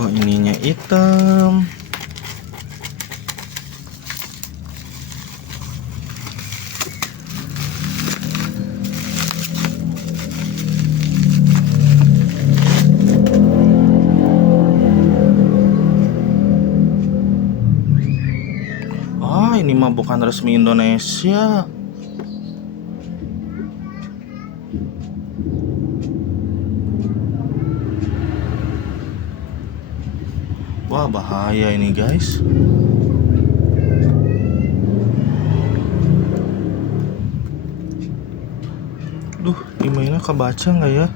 Kok ininya hitam? Ah, ini mah bukan resmi Indonesia. Wah, bahaya ini, guys. Duh, emailnya kebaca nggak ya?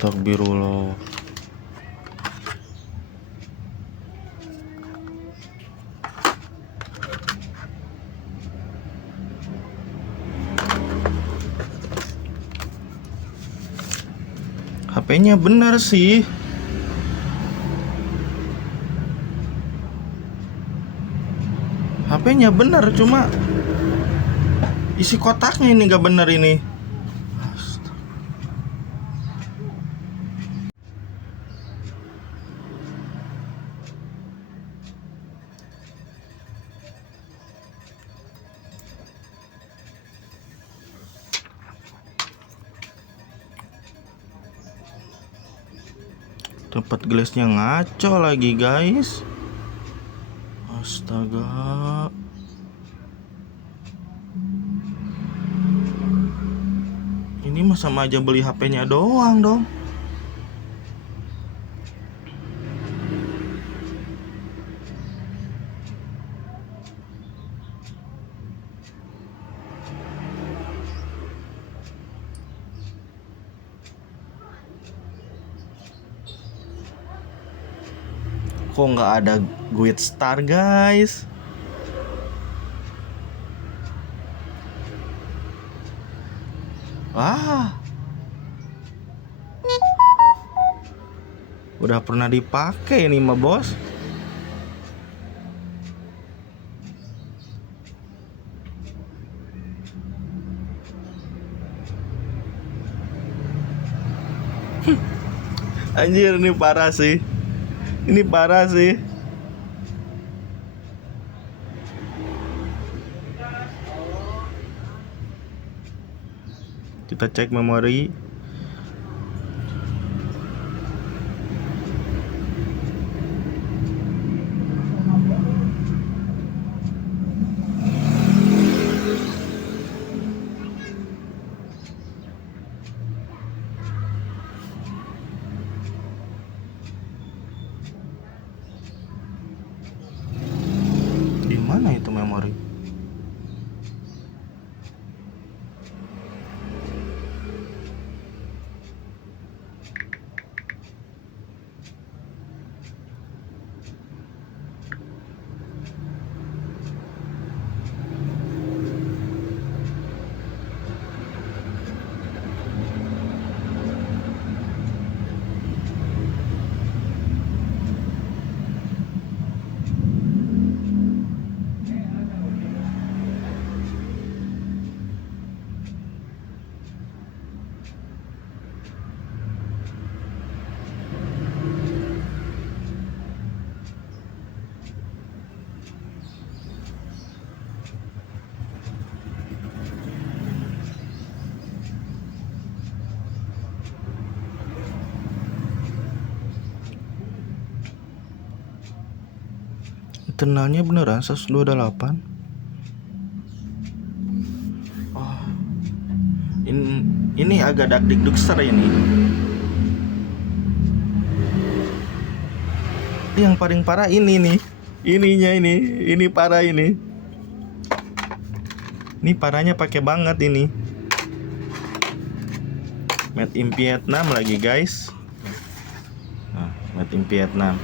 Astagfirullah. HP-nya benar sih. HP-nya benar, cuma isi kotaknya ini gak benar ini. Tempat gelasnya ngaco lagi, guys. Astaga. Ini mah sama aja beli HP-nya doang dong. Kok nggak ada guide star, guys? Ah, udah pernah dipakai nih mah, bos. Anjir, ini parah sih. Ini parah sih. Kita cek memori. Di mana itu memori? Internalnya beneran 128. Oh, ini agak dakdikdukser ini. Yang paling parah ini nih. Ininya ini parah ini. Ini parahnya pakai banget ini. Made in Vietnam lagi guys. Nah, made in Vietnam.